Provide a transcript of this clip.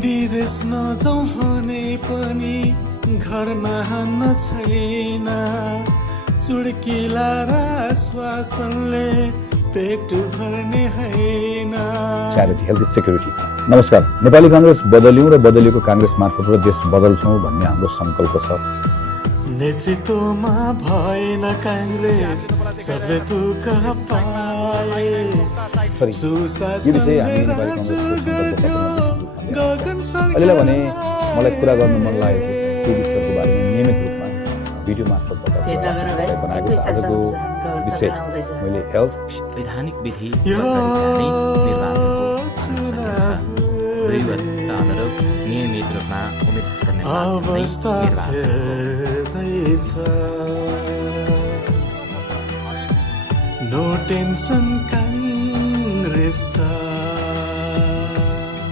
विदेश नजाउँ भने पनि घरमा हान्न छैन चुड्किला र आश्वासनले पेट भर्ने हैन च्यारिटी हेल्थ सेक्युरिटी। नमस्कार, नेपाली कांग्रेस बदल्यौं र बदलिएको कांग्रेस मार्फत देश बदल्छौं भन्ने हाम्रो संकल्प छ। नेतृत्वमा भएन कांग्रेस सबले दुःख पाए सुशासनले राजु गर्थ्यो गगन अहिले भने मलाई कुरा गर्न मन लागेको त्यो विषयको बारेमा नियमित रूपमा भिडियो मार्फत बनाएको छ। आजको विषय मैले हेल्थ वैधानिक विधि निर्वाचनको नियमित रूपमा अवस्था फेर्दैछ नो टेन्सन कांग्रेस छ